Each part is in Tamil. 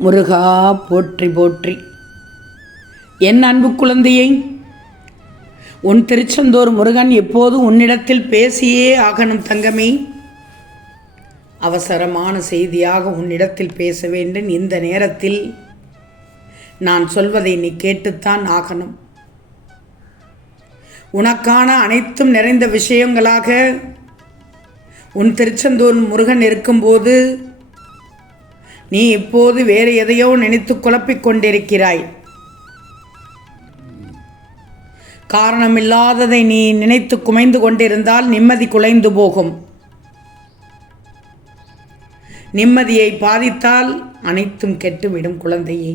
முருகா போற்றி போற்றி. என் அன்பு குழந்தையை உன் திருச்செந்தூர் முருகன் எப்போது உன்னிடத்தில் பேசியே ஆகணும் தங்கமே? அவசரமான செய்தியாக உன்னிடத்தில் பேச வேண்டும். இந்த நேரத்தில் நான் சொல்வதை நீ கேட்டுத்தான் ஆகணும். உனக்கான அனைத்தும் நிறைந்த விஷயங்களாக உன் திருச்செந்தூர் முருகன் இருக்கும்போது நீ இப்போது வேறு எதையோ நினைத்து குழப்பிக் கொண்டிருக்கிறாய் காரணமில்லாததை நீ நினைத்து குமைந்து கொண்டிருந்தால் நிம்மதி குலைந்து போகும். நிம்மதியை பாதித்தால் அனைத்தும் கெட்டுவிடும் குழந்தையை.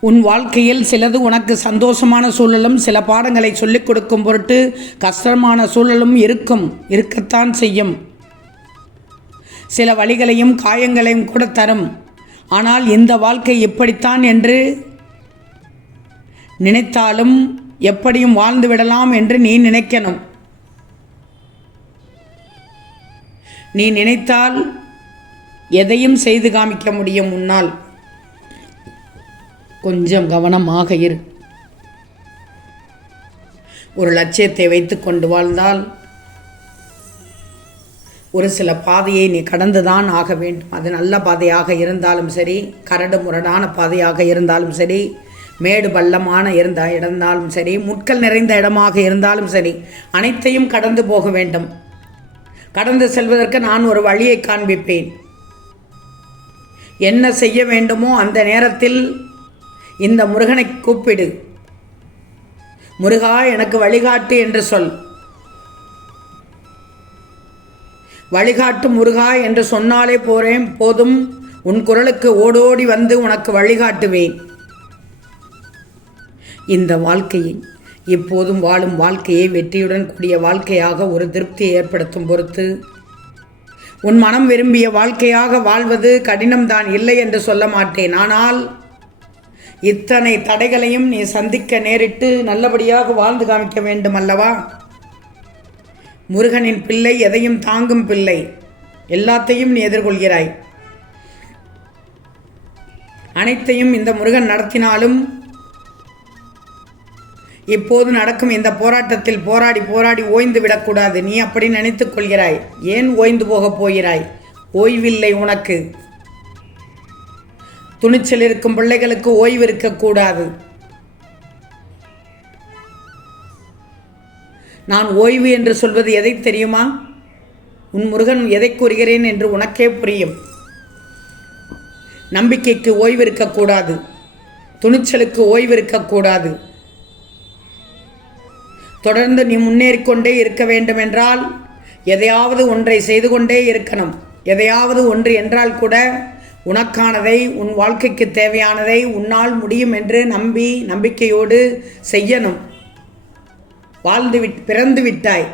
உன் வாழ்க்கையில் சிலது உனக்கு சந்தோஷமான சூழலும் சில பாடங்களை சொல்லிக் கொடுக்கும் பொருட்டு கஷ்டமான சூழலும் இருக்கும். இருக்கத்தான் செய்யும். சில வழிகளையும் காயங்களையும் கூட தரும். ஆனால் இந்த வாழ்க்கை எப்படித்தான் என்று நினைத்தாலும் எப்படியும் வாழ்ந்து விடலாம் என்று நீ நினைக்கணும். நீ நினைத்தால் எதையும் செய்து காமிக்க முடியும் உன்னால். கொஞ்சம் கவனமாக இரு. ஒரு லட்சியத்தை வைத்து கொண்டு வாழ்ந்தால் ஒரு சில பாதையை நீ கடந்து தான் ஆக வேண்டும். அது நல்ல பாதையாக இருந்தாலும் சரி கரடு முரடான பாதையாக இருந்தாலும் சரி மேடு பள்ளமான இருந்த இருந்தாலும் சரி முட்கள் நிறைந்த இடமாக இருந்தாலும் சரி அனைத்தையும் கடந்து போக வேண்டும். கடந்து செல்வதற்கு நான் ஒரு வழியை காண்பிப்பேன். என்ன செய்ய வேண்டுமோ அந்த நேரத்தில் இந்த முருகனை கூப்பிடு. முருகா எனக்கு வழிகாட்டு என்று சொல். வழிகாட்டு முருகா என்று சொன்னாலே போறேன். போதும். உன் குரலுக்கு ஓடோடி வந்து உனக்கு வழிகாட்டுவேன். இந்த வாழ்க்கையை எப்போதும் வாழும் வாழ்க்கையை வெற்றியுடன் கூடிய வாழ்க்கையாக ஒரு திருப்தியை ஏற்படுத்தும் பொறுத்து. உன் மனம் விரும்பிய வாழ்க்கையாக வாழ்வது கடினம்தான் இல்லை என்று சொல்ல மாட்டேன். ஆனால் இத்தனை தடைகளையும் நீ சந்திக்க நேரிட்டு நல்லபடியாக வாழ்ந்து காமிக்க வேண்டும் அல்லவா? முருகனின் பிள்ளை எதையும் தாங்கும் பிள்ளை. எல்லாத்தையும் நீ எதிர்கொள்கிறாய். அனைத்தையும் இந்த முருகன் நடத்தினாலும் இப்போது நடக்கும் இந்த போராட்டத்தில் போராடி போராடி ஓய்ந்து விடக்கூடாது. நீ அப்படி நினைத்துக் கொள்கிறாய். ஏன் ஓய்ந்து போகப் போகிறாய்? ஓய்வில்லை உனக்கு. துணிச்சல் இருக்கும் பிள்ளைகளுக்கு ஓய்வு இருக்கக்கூடாது. நான் ஓய்வு என்று சொல்வது எதை தெரியுமா? உன் முருகன் எதை கூறுகிறேன் என்று உனக்கே புரியும். நம்பிக்கைக்கு ஓய்வு இருக்கக்கூடாது. துணிச்சலுக்கு ஓய்வு இருக்கக்கூடாது. தொடர்ந்து நீ முன்னேறிக்கொண்டே இருக்க வேண்டுமென்றால் எதையாவது ஒன்றை செய்து கொண்டே இருக்கணும். எதையாவது ஒன்று என்றால் கூட உனக்கானதை உன் வாழ்க்கைக்கு தேவையானதை உன்னால் முடியும் என்று நம்பி நம்பிக்கையோடு செய்யணும். வாழ்ந்து விட் பிறந்து விட்டாய்.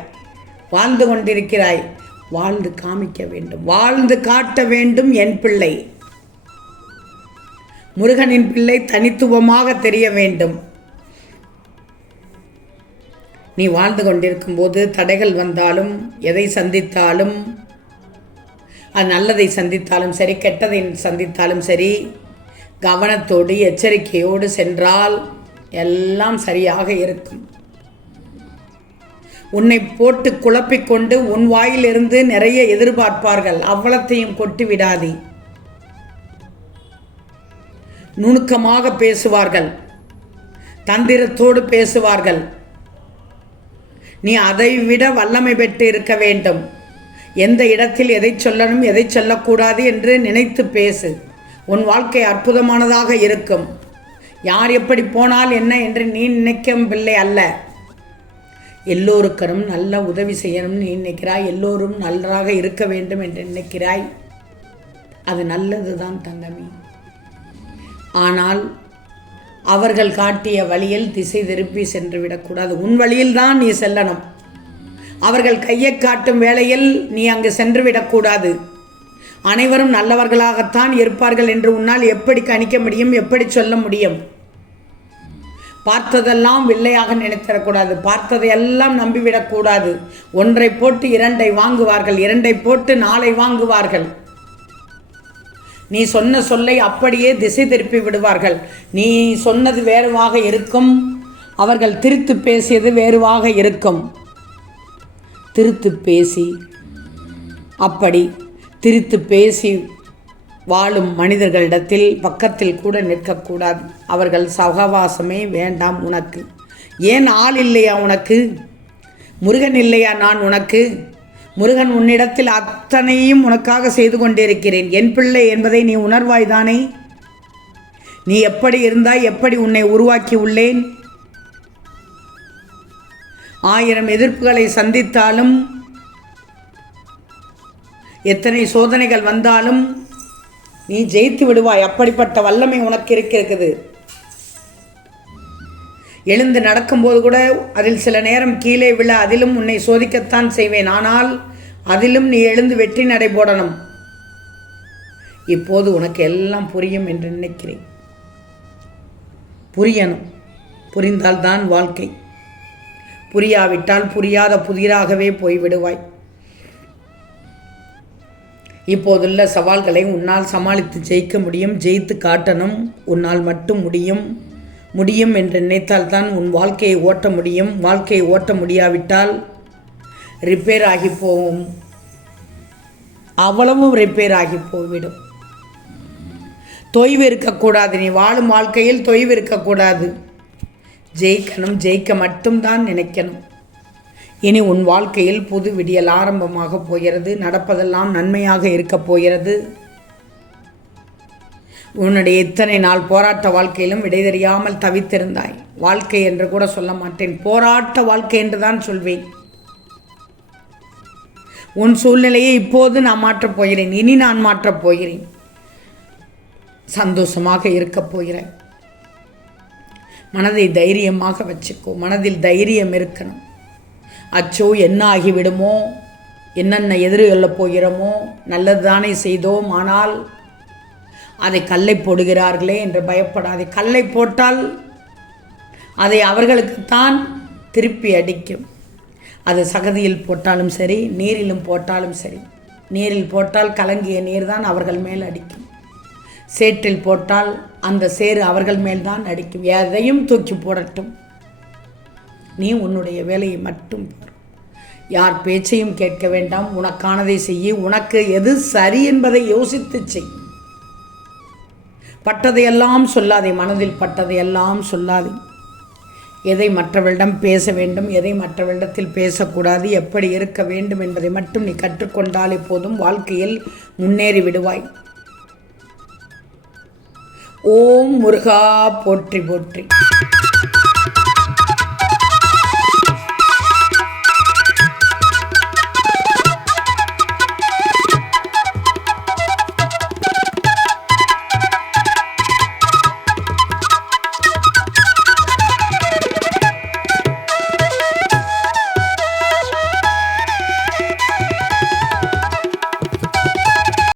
வாழ்ந்து கொண்டிருக்கிறாய். வாழ்ந்து காமிக்க வேண்டும். வாழ்ந்து காட்ட வேண்டும் என் பிள்ளை. முருகனின் பிள்ளை தனித்துவமாக தெரிய வேண்டும். நீ வாழ்ந்து கொண்டிருக்கும் போது தடைகள் வந்தாலும் எதை சந்தித்தாலும் அது நல்லதை சந்தித்தாலும் சரி கெட்டதை சந்தித்தாலும் சரி கவனத்தோடு எச்சரிக்கையோடு சென்றால் எல்லாம் சரியாக இருக்கும். உன்னை போட்டு குழப்பிக்கொண்டு உன் வாயிலிருந்து நிறைய எதிர்பார்ப்பார்கள். அவ்வளத்தையும் கொட்டி விடாதே. நுணுக்கமாக பேசுவார்கள். தந்திரத்தோடு பேசுவார்கள். நீ அதை விட வல்லமை பெற்று இருக்க வேண்டும். எந்த இடத்தில் எதை சொல்லணும் எதை சொல்லக்கூடாது என்று நினைத்து பேசு. உன் வாழ்க்கை அற்புதமானதாக இருக்கும். யார் எப்படி போனால் என்ன என்று நீ நினைக்கும் பிள்ளை அல்ல. எல்லோருக்கரும் நல்ல உதவி செய்யணும்னு நீ நினைக்கிறாய். எல்லோரும் நன்றாக இருக்க வேண்டும் என்று நினைக்கிறாய். அது நல்லது தான் தங்கமி. ஆனால் அவர்கள் காட்டிய வழியில் திசை திருப்பி சென்று விடக்கூடாது. உன் வழியில் தான் நீ செல்லணும். அவர்கள் கையை காட்டும் வேளையில் நீ அங்கு சென்று விடக்கூடாது. அனைவரும் நல்லவர்களாகத்தான் இருப்பார்கள் என்று உன்னால் எப்படி கணிக்க முடியும்? எப்படி சொல்ல முடியும்? பார்த்ததெல்லாம் வில்லையாக நினைத்திடக்கூடாது. பார்த்ததையெல்லாம் நம்பிவிடக்கூடாது. ஒன்றை போட்டு இரண்டை வாங்குவார்கள் இரண்டை போட்டு நாளை வாங்குவார்கள். நீ சொன்ன சொல்லை அப்படியே திசை திருப்பி விடுவார்கள். நீ சொன்னது வேறுவாக இருக்கும். அவர்கள் திருத்து பேசியது வேறுவாக இருக்கும். திருத்து பேசி அப்படி திருத்து பேசி வாழும் மனிதர்களிடத்தில் பக்கத்தில் கூட நிற்கக்கூடாது. அவர்கள் சகவாசமே வேண்டாம் உனக்கு. ஏன் ஆள் இல்லையா உனக்கு? முருகன் இல்லையா நான் உனக்கு? முருகன் உன்னிடத்தில் அத்தனையும் உனக்காக செய்து கொண்டிருக்கிறேன். என் பிள்ளை என்பதை நீ உணர்வாய்தானே நீ எப்படி இருந்தாய் எப்படி உன்னை உருவாக்கி உள்ளேன்? ஆயிரம் எதிர்ப்புகளை சந்தித்தாலும் எத்தனை சோதனைகள் வந்தாலும் நீ ஜெயித்து விடுவாய். அப்படிப்பட்ட வல்லமை உனக்கு இருக்கிறது எழுந்து நடக்கும்போது கூட அதில் சில நேரம் கீழே விழ அதிலும் உன்னை சோதிக்கத்தான் செய்வேன். ஆனால் அதிலும் நீ எழுந்து வெற்றி நடை போடணும். இப்போது உனக்கு எல்லாம் புரியும் என்று நினைக்கிறேன். புரியணும். புரிந்தால்தான் வாழ்க்கை. புரியாவிட்டால் புரியாத புதிராகவே போய்விடுவாய். இப்போதுள்ள சவால்களை உன்னால் சமாளித்து ஜெயிக்க முடியும் ஜெயித்து காட்டணும். உன்னால் மட்டும் முடியும் முடியும் என்று நினைத்தால்தான் உன் வாழ்க்கையை ஓட்ட முடியும். வாழ்க்கையை ஓட்ட முடியாவிட்டால் ரிப்பேர் ஆகி போகும் அவ்வளவும் ரிப்பேர் ஆகி போய்விடும். தொய்வு இருக்கக்கூடாது. நீ வாழும் வாழ்க்கையில் தொய்வு இருக்கக்கூடாது. ஜெயிக்கணும் ஜெயிக்க மட்டும்தான் நினைக்கணும். இனி உன் வாழ்க்கையில் புது விடியல் ஆரம்பமாக போகிறது நடப்பதெல்லாம் நன்மையாக இருக்கப் போகிறது. உன்னுடைய இத்தனை நாள் போராட்ட வாழ்க்கையிலும் விடை தெரியாமல் தவித்திருந்தாய். வாழ்க்கை என்று கூட சொல்ல மாட்டேன். போராட்ட வாழ்க்கை என்று தான் சொல்வேன். உன் சூழ்நிலையை இப்போது நான் மாற்றப் போகிறேன். இனி நான் மாற்றப் போகிறேன். சந்தோஷமாக இருக்கப் போகிறேன். மனதை தைரியமாக வச்சுக்கோ. மனதில் தைரியம் இருக்கணும். அச்சோ என்ன ஆகிவிடுமோ என்னென்ன எதிர்கொள்ளப் போகிறோமோ? நல்லது தானே செய்தோம் ஆனால் அதை கல்லை போடுகிறார்களே என்று பயப்படாதே. கல்லை போட்டால் அதை அவர்களுக்குத்தான் திருப்பி அடிக்கும். அது சகதியில் போட்டாலும் சரி நீரிலும் போட்டாலும் சரி. நீரில் போட்டால் கலங்கிய நீர் தான் அவர்கள் மேல் அடிக்கும். சேற்றில் போட்டால் அந்த சேறு அவர்கள் மேல்தான் அடிக்கும். எதையும் தூக்கி போடட்டும். நீ உன்னுடைய வேலையை மட்டும் பார். யார் பேச்சையும் கேட்க வேண்டாம். உனக்கானதை செய்ய உனக்கு எது சரி என்பதை யோசித்து செய். பட்டதையெல்லாம் சொல்லாதே மனதில் பட்டதையெல்லாம் சொல்லாதே. எதை மற்றவரிடம் பேச வேண்டும் எதை மற்றவரிடத்தில் பேசக்கூடாது எப்படி இருக்க வேண்டும் என்பதை மட்டும் நீ கற்றுக்கொண்டாலே போதும் வாழ்க்கையில் முன்னேறி விடுவாய். ஓம் முருகா போற்றி போற்றி.